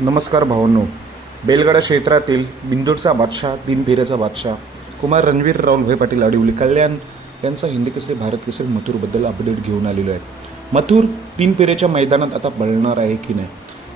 नमस्कार भावांनो. बेलगडा क्षेत्रातील बिंदूरचा बादशाह तीन बादशाह कुमार रणवीर राहुल पाटील आडिवली कल्याण यांचा हिंदी केसरी भारत केसरी मथुरबद्दल अपडेट घेऊन आलेलो आहे. मथुर तीन फेऱ्याच्या मैदानात आता बळणार आहे की नाही?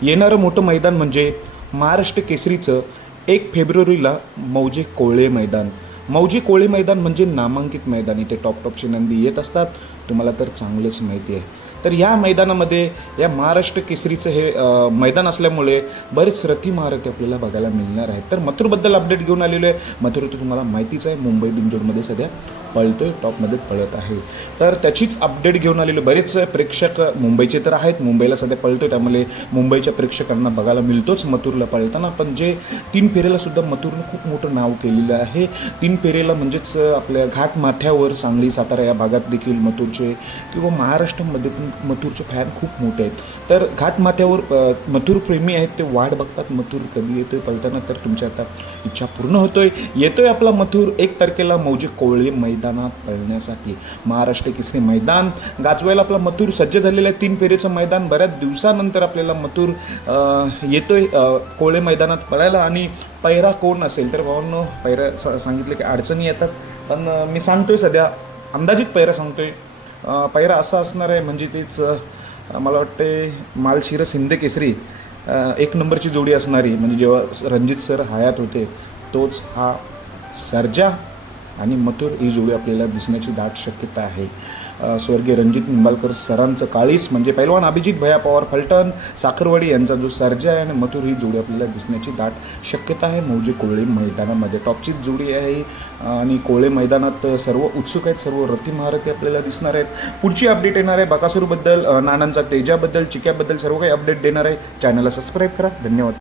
येणारं मोठं मैदान म्हणजे महाराष्ट्र केसरीचं एक फेब्रुवारीला मौजे कोळे मैदान. मौजी कोळे मैदान म्हणजे नामांकित मैदान. इथे टॉप टॉपची नंदी येत असतात. तुम्हाला तर चांगलंच माहिती आहे. तर या मैदानामध्ये या महाराष्ट्र केसरीचं हे मैदान असल्यामुळे बरेच रथी महारथी आपल्याला बघायला मिळणार आहेत. तर मथुरबद्दल अपडेट घेऊन आलेलो आहे. मथुर तर तुम्हाला माहितीच आहे. मुंबई बिंदूरमध्ये सध्या पळतो आहे टॉपमध्ये पळत आहे. तर त्याचीच अपडेट घेऊन आलेले बरेच प्रेक्षक मुंबईचे तर आहेत. मुंबईला सध्या पळतो आहे त्यामुळे मुंबईच्या प्रेक्षकांना बघायला मिळतोच मथुरला पळताना. पण जे तीन फेरेलासुद्धा मथुरनं खूप मोठं नाव केलेलं आहे. तीन फेरेला म्हणजेच आपल्या घाट माथ्यावर सांगली सातारा या भागात देखील मथुरचे किंवा महाराष्ट्रामध्ये पण मथुरचे फॅन खूप मोठे आहेत. तर घाट माथ्यावर मथुर प्रेमी आहेत ते वाट बघतात मथुर कधी येतोय पळताना. तर तुमच्या आता इच्छा पूर्ण होतोय. येतोय आपला मथुर एक तारखेला मौजे कोळी मैदानात पळण्यासाठी. महाराष्ट्र केसरी मैदान. गाजवायला आपला मथुर सज्ज झालेलं आहे तीन फेरीचं मैदान. बऱ्याच दिवसानंतर आपल्याला मथुर येतोय. कोळे मैदानात पळायला आणि पैरा कोण असेल? तर भावांनो पैरा स- सांगितलं की अडचणी येतात. पण मी सांगतोय सध्या अंदाजित पैरा सांगतोय. पैरा असा असणार आहे म्हणजे तेच मला वाटते मालशिरस हिंद केसरी एक नंबरची जोडी असणारी म्हणजे जेव्हा रणजित सर हयात होते तोच हा सर्जा. आणि मथुर ही जोडी आपल्याला दिसण्याची दाट शक्यता आहे. स्वर्गीय रणजित निंबाळकर सरांचं काळीस म्हणजे पैलवान अभिजित भया पवार फलटण साखरवाडी यांचा जो सर्जा आहे आणि मथुर ही जोडी आपल्याला दिसण्याची दाट शक्यता आहे. मौजे कोळे मैदानामध्ये टॉपचीच जोडी आहे. आणि कोळे मैदानात सर्व उत्सुक आहेत सर्व रती महारथी आपल्याला दिसणार आहेत. पुढची अपडेट येणार आहे बकासूरबद्दल नानांचा तेजाबद्दल चिक्याबद्दल सर्व काही अपडेट देणार आहे. चॅनलला सबस्क्राईब करा. धन्यवाद.